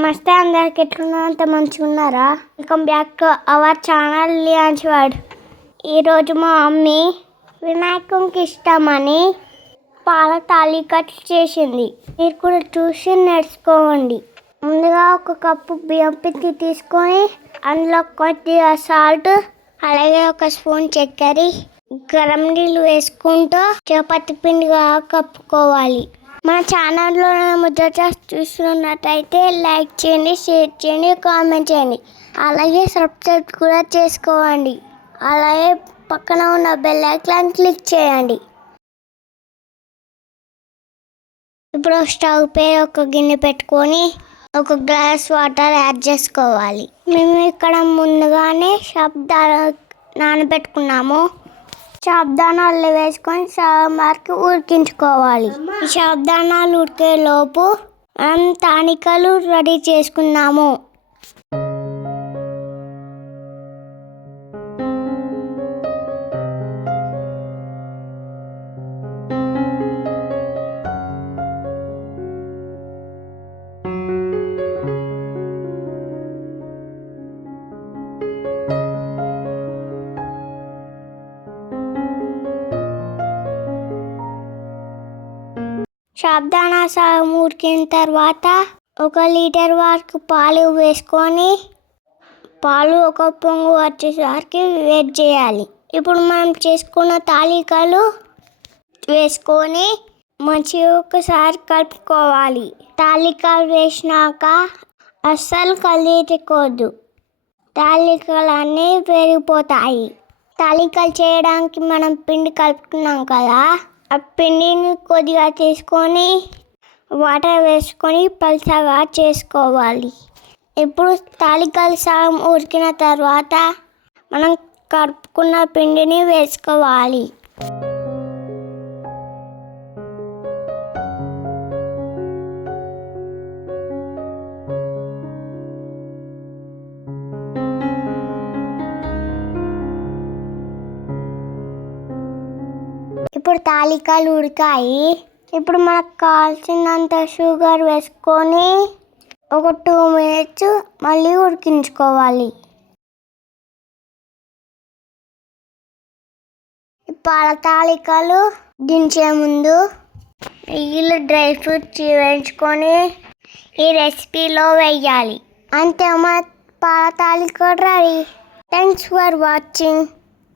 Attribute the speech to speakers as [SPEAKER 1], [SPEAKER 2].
[SPEAKER 1] నమస్తే అందరికి ఎట్లున్నా? అంత మంచిగా ఉన్నారా? Welcome back to our channel లియాన్స్ వర్డ్ ఈరోజు మా మమ్మీ వినాయకునికి ఇష్టమని పాల తాలికట్ చేసింది. మీరు కూడా చూసి నేర్చుకోండి. ముందుగా ఒక కప్పు బియ్యం పిండి తీసుకొని అందులో కొద్దిగా సాల్ట్ అలాగే ఒక స్పూన్ చక్కెర గరం నీళ్ళు వేసుకుంటూ చపాతి పిండిగా కప్పుకోవాలి. మన ఛానల్లో ముద్ర చూస్తున్నట్టయితే లైక్ చేయండి షేర్ చేయండి కామెంట్ చేయండి. అలాగే సబ్స్క్రైబ్ కూడా చేసుకోండి. అలాగే పక్కన ఉన్న బెల్ ఐకాన్ క్లిక్ చేయండి. ఇప్పుడు స్టవ్ పై ఒక గిన్నె పెట్టుకొని ఒక గ్లాస్ వాటర్ యాడ్ చేసుకోవాలి. మేము ఇక్కడ ముందుగానే శబ్దాలు నానబెట్టుకున్నాము. శాబ్దానాలు వేసుకొని సగం ఉడికించుకోవాలి ఈ శాబ్దానాలు ఉడికే లోపు మనం తానికలు రెడీ చేసుకున్నాము. శాబ్దానా సగం ఉడికిన తర్వాత ఒక లీటర్ వరకు పాలు వేసుకొని పాలు ఒక పొంగు వచ్చేసరికి వెయిట్ చేయాలి. ఇప్పుడు మనం చేసుకున్న తాలికలు వేసుకొని మంచిగా ఒకసారి కలుపుకోవాలి. తాలికలు వేసినాక అస్సలు కలియకూడదు తాలికలు అన్నీ పెరిగిపోతాయి. తాలికలు చేయడానికి మనం పిండి కలుపుకున్నాం కదా ఆ పిండిని కొద్దిగా తీసుకొని వాటర్ వేసుకొని పలుచగా చేసుకోవాలి. ఇప్పుడు తాలికలు సగం ఉడికిన తర్వాత మనం కలుపుకున్న పిండిని వేసుకోవాలి. ఇప్పుడు తాలికాలు ఉడికాయి. ఇప్పుడు మనకు కావాల్సినంత షుగర్ వేసుకొని ఒక టూ మినిట్స్ మళ్ళీ ఉడికించుకోవాలి. పాల తాలికలు దించే ముందు నెయ్యిలు డ్రై ఫ్రూట్స్ వేయించుకొని ఈ రెసిపీలో వేయాలి. అంతే మా పాల తాలిక రెడీ. Thanks for watching